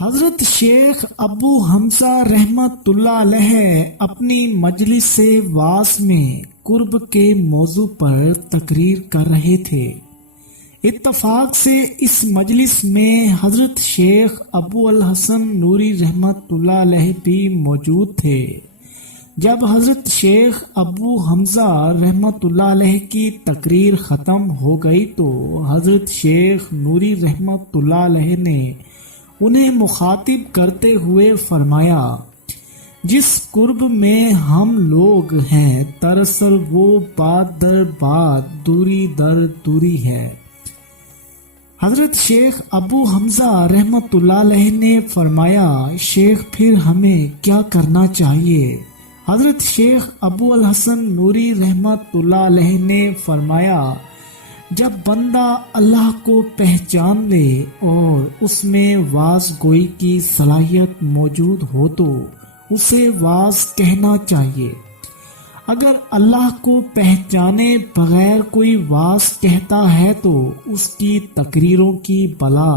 حضرت شیخ ابو حمزہ رحمت اللہ علیہ اپنی مجلس واعظ میں قرب کے موضوع پر تقریر کر رہے تھے۔ اتفاق سے اس مجلس میں حضرت شیخ ابو الحسن نوری رحمت اللہ علیہ بھی موجود تھے۔ جب حضرت شیخ ابو حمزہ رحمت اللہ علیہ کی تقریر ختم ہو گئی تو حضرت شیخ نوری رحمت اللہ علیہ نے انہیں مخاطب کرتے ہوئے فرمایا، جس قرب میں ہم لوگ ہیں دراصل وہ بات در بات دوری در دوری ہے۔ حضرت شیخ ابو حمزہ رحمت اللہ علیہ نے فرمایا، شیخ پھر ہمیں کیا کرنا چاہیے؟ حضرت شیخ ابو الحسن نوری رحمت اللہ علیہ نے فرمایا، جب بندہ اللہ کو پہچان لے اور اس میں واعظ گوئی کی صلاحیت موجود ہو تو اسے واعظ کہنا چاہیے۔ اگر اللہ کو پہچانے بغیر کوئی واعظ کہتا ہے تو اس کی تقریروں کی بلا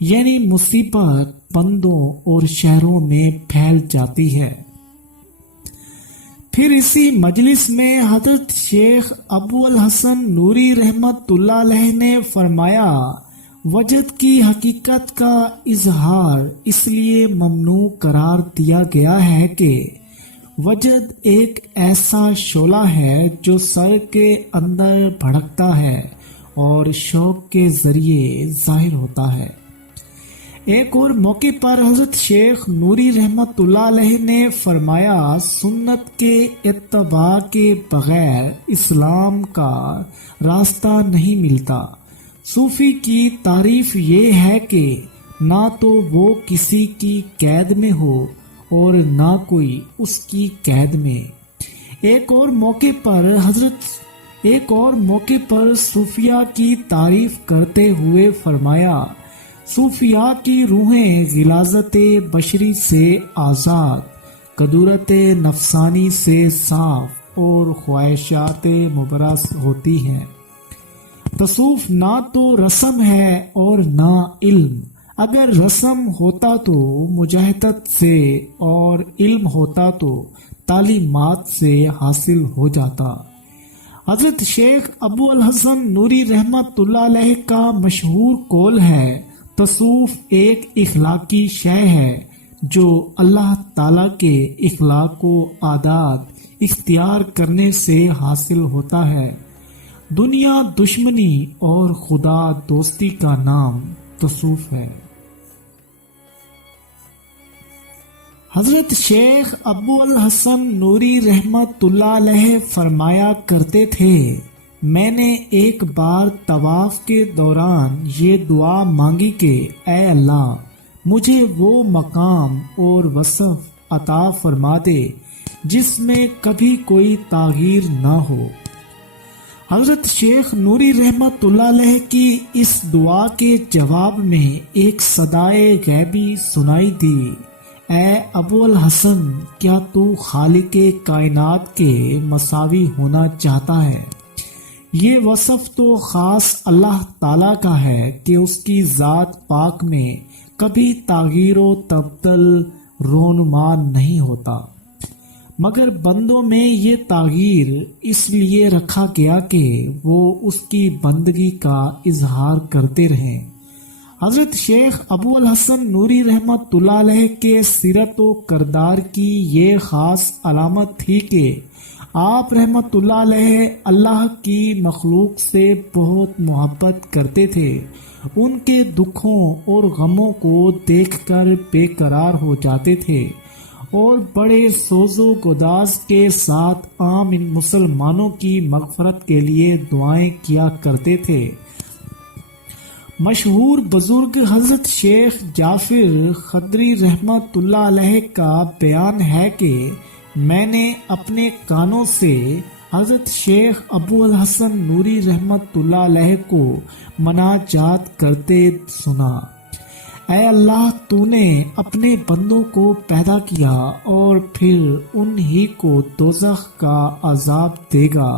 یعنی مصیبت بندوں اور شہروں میں پھیل جاتی ہے۔ پھر اسی مجلس میں حضرت شیخ ابو الحسن نوری رحمت اللہ علیہ نے فرمایا، وجد کی حقیقت کا اظہار اس لیے ممنوع قرار دیا گیا ہے کہ وجد ایک ایسا شعلہ ہے جو سر کے اندر بھڑکتا ہے اور شوق کے ذریعے ظاہر ہوتا ہے۔ ایک اور موقع پر حضرت شیخ نوری رحمت اللہ علیہ نے فرمایا، سنت کے اتباع کے بغیر اسلام کا راستہ نہیں ملتا۔ صوفی کی تعریف یہ ہے کہ نہ تو وہ کسی کی قید میں ہو اور نہ کوئی اس کی قید میں۔ ایک اور موقع پر صوفیہ کی تعریف کرتے ہوئے فرمایا، صوفیاء کی روحیں غلاظت بشری سے آزاد، قدورت نفسانی سے صاف اور خواہشات مبرز ہوتی ہیں۔ تصوف نہ تو رسم ہے اور نہ علم، اگر رسم ہوتا تو مجاہدت سے اور علم ہوتا تو تعلیمات سے حاصل ہو جاتا۔ حضرت شیخ ابو الحسن نوری رحمت اللہ علیہ کا مشہور قول ہے، تصوف ایک اخلاقی شے ہے جو اللہ تعالیٰ کے اخلاق و عادات اختیار کرنے سے حاصل ہوتا ہے۔ دنیا دشمنی اور خدا دوستی کا نام تصوف ہے۔ حضرت شیخ ابو الحسن نوری رحمت اللہ علیہ فرمایا کرتے تھے، میں نے ایک بار طواف کے دوران یہ دعا مانگی کہ اے اللہ مجھے وہ مقام اور وصف عطا فرما دے جس میں کبھی کوئی تغیر نہ ہو۔ حضرت شیخ نوری رحمت اللہ علیہ کی اس دعا کے جواب میں ایک صدائے غیبی سنائی دی، اے ابو الحسن کیا تو خالق کائنات کے مساوی ہونا چاہتا ہے؟ یہ وصف تو خاص اللہ تعالیٰ کا ہے کہ اس کی ذات پاک میں کبھی تغیر و تبدل رونما نہیں ہوتا، مگر بندوں میں یہ تغیر اس لیے رکھا گیا کہ وہ اس کی بندگی کا اظہار کرتے رہیں۔ حضرت شیخ ابو الحسن نوری رحمت اللہ علیہ کے سیرت و کردار کی یہ خاص علامت تھی کہ آپ رحمت اللہ علیہ اللہ کی مخلوق سے بہت محبت کرتے تھے۔ ان کے دکھوں اور غموں کو دیکھ کر بے قرار ہو جاتے تھے اور بڑے سوز و گداز کے ساتھ عام مسلمانوں کی مغفرت کے لیے دعائیں کیا کرتے تھے۔ مشہور بزرگ حضرت شیخ جعفر خدری رحمت اللہ علیہ کا بیان ہے کہ میں نے اپنے کانوں سے حضرت شیخ ابو الحسن نوری رحمت اللہ علیہ کو مناجات کرتے سنا، اے اللہ تو نے اپنے بندوں کو پیدا کیا اور پھر انہی کو دوزخ کا عذاب دے گا،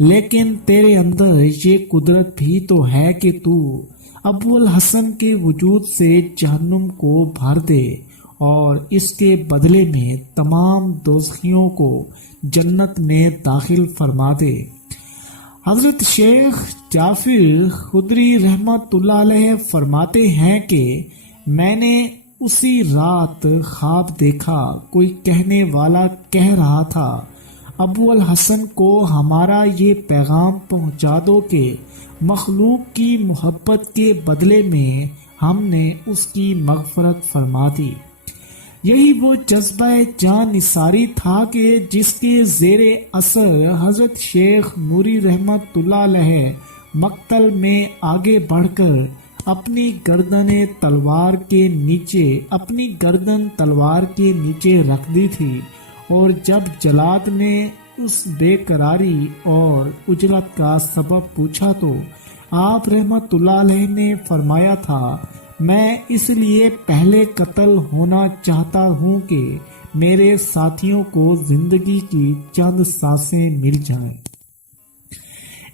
لیکن تیرے اندر یہ قدرت بھی تو ہے کہ تو ابو الحسن کے وجود سے جہنم کو بھر دے اور اس کے بدلے میں تمام دوزخیوں کو جنت میں داخل فرما دے۔ حضرت شیخ جعفر خدری رحمت اللہ علیہ فرماتے ہیں کہ میں نے اسی رات خواب دیکھا، کوئی کہنے والا کہہ رہا تھا، ابو الحسن کو ہمارا یہ پیغام پہنچا دو کہ مخلوق کی محبت کے بدلے میں ہم نے اس کی مغفرت فرما دی۔ یہی وہ جذبہ جان نثاری تھا کہ جس کے زیر اثر حضرت شیخ نوری رحمت اللہ علیہ مقتل میں آگے بڑھ کر اپنی گردن تلوار کے نیچے رکھ دی تھی، اور جب جلاد نے اس بے قراری اور اجلت کا سبب پوچھا تو آپ رحمت اللہ علیہ نے فرمایا تھا، میں اس لیے پہلے قتل ہونا چاہتا ہوں کہ میرے ساتھیوں کو زندگی کی چند سانسیں مل جائیں۔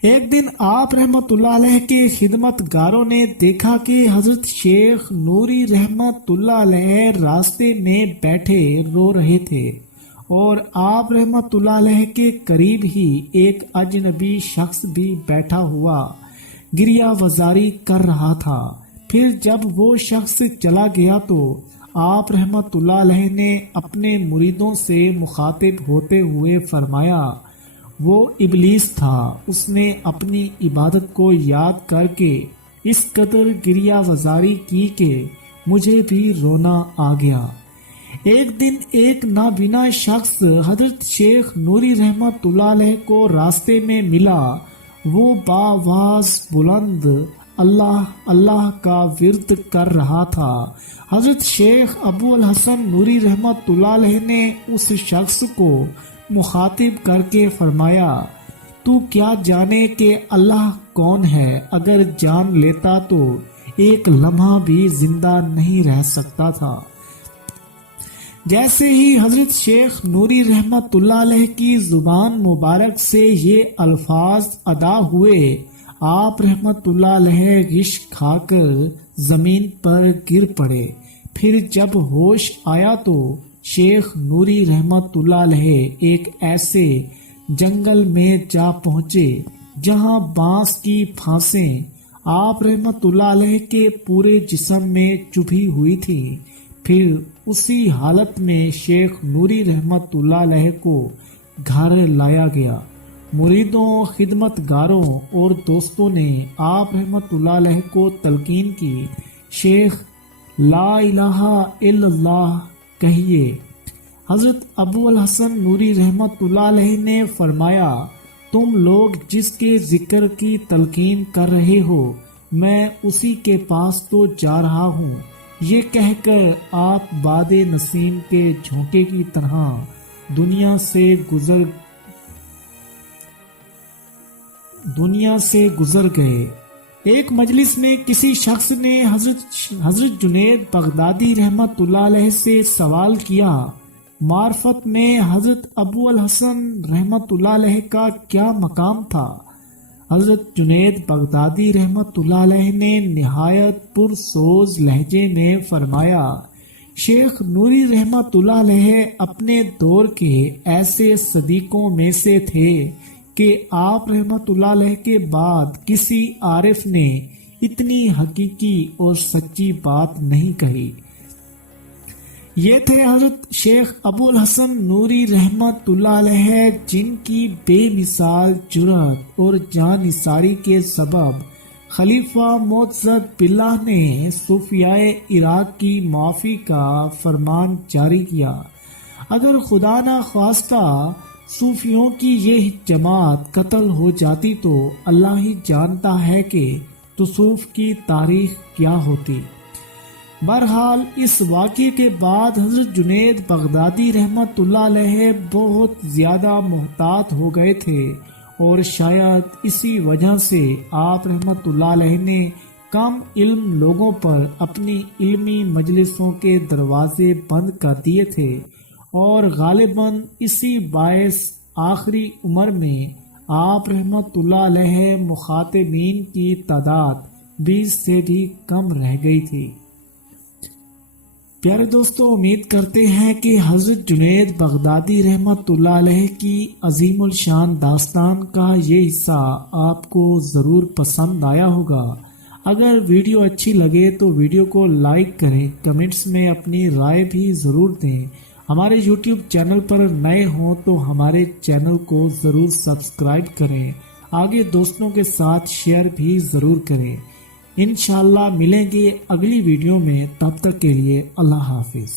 ایک دن آپ رحمت اللہ علیہ کے خدمت گاروں نے دیکھا کہ حضرت شیخ نوری رحمت اللہ علیہ راستے میں بیٹھے رو رہے تھے، اور آپ رحمت اللہ علیہ کے قریب ہی ایک اجنبی شخص بھی بیٹھا ہوا گریہ وزاری کر رہا تھا۔ پھر جب وہ شخص چلا گیا تو آپ رحمت اللہ علیہ نے اپنے مریدوں سے مخاطب ہوتے ہوئے فرمایا، وہ ابلیس تھا، اس نے اپنی عبادت کو یاد کر کے اس قدر گریہ وزاری کی کہ مجھے بھی رونا آ گیا۔ ایک دن ایک نابینا شخص حضرت شیخ نوری رحمت اللہ علیہ کو راستے میں ملا، وہ بآواز بلند اللہ اللہ کا ورد کر رہا تھا۔ حضرت شیخ ابو الحسن نوری رحمت اللہ علیہ نے اس شخص کو مخاطب کر کے فرمایا، تو کیا جانے کہ اللہ کون ہے؟ اگر جان لیتا تو ایک لمحہ بھی زندہ نہیں رہ سکتا تھا۔ جیسے ہی حضرت شیخ نوری رحمت اللہ علیہ کی زبان مبارک سے یہ الفاظ ادا ہوئے، آپ رحمت اللہ علیہ غش کھا کر زمین پر گر پڑے۔ پھر جب ہوش آیا تو شیخ نوری رحمت اللہ علیہ ایک ایسے جنگل میں جا پہنچے جہاں بانس کی پھانسیں آپ رحمت اللہ علیہ کے پورے جسم میں چبھی ہوئی تھی۔ پھر اسی حالت میں شیخ نوری رحمت اللہ علیہ کو گھر لایا گیا۔ مریدوں، خدمت گاروں اور دوستوں نے آپ رحمت اللہ علیہ کو تلقین کی، شیخ لا الہ الا اللہ کہیے۔ حضرت ابو الحسن نوری رحمت اللہ علیہ نے فرمایا، تم لوگ جس کے ذکر کی تلقین کر رہے ہو میں اسی کے پاس تو جا رہا ہوں۔ یہ کہہ کر آپ باد نسیم کے جھونکے کی طرح دنیا سے گزر گئے۔ ایک مجلس میں کسی شخص نے حضرت جنید بغدادی رحمت اللہ علیہ سے سوال کیا، معرفت میں حضرت ابو الحسن رحمت اللہ علیہ کا کیا مقام تھا؟ حضرت جنید بغدادی رحمت اللہ علیہ نے نہایت پرسوز لہجے میں فرمایا، شیخ نوری رحمت اللہ علیہ اپنے دور کے ایسے صدیقوں میں سے تھے کہ آپ رحمت اللہ علیہ کے بعد کسی عارف نے اتنی حقیقی اور سچی بات نہیں کہی۔ یہ تھے حضرت شیخ ابو الحسن نوری رحمت اللہ علیہ، جن کی بے مثال جرأت اور جان نثاری کے سبب خلیفہ معتضد باللہ نے صوفیاء عراق کی معافی کا فرمان جاری کیا۔ اگر خدا نہ خواستہ صوفیوں کی یہ جماعت قتل ہو جاتی تو اللہ ہی جانتا ہے کہ تصوف کی تاریخ کیا ہوتی۔ بہرحال اس واقعے کے بعد حضرت جنید بغدادی رحمت اللہ علیہ بہت زیادہ محتاط ہو گئے تھے، اور شاید اسی وجہ سے آپ رحمت اللہ علیہ نے کم علم لوگوں پر اپنی علمی مجلسوں کے دروازے بند کر دیے تھے، اور غالباً اسی باعث آخری عمر میں آپ رحمت اللہ علیہ مخاطبین کی تعداد 20 سے بھی کم رہ گئی تھی۔ پیارے دوستو، امید کرتے ہیں کہ حضرت جنید بغدادی رحمت اللہ علیہ کی عظیم الشان داستان کا یہ حصہ آپ کو ضرور پسند آیا ہوگا۔ اگر ویڈیو اچھی لگے تو ویڈیو کو لائک کریں، کمنٹس میں اپنی رائے بھی ضرور دیں۔ ہمارے یوٹیوب چینل پر نئے ہوں تو ہمارے چینل کو ضرور سبسکرائب کریں، آگے دوستوں کے ساتھ شیئر بھی ضرور کریں۔ انشاءاللہ ملیں گے اگلی ویڈیو میں، تب تک کے لیے اللہ حافظ۔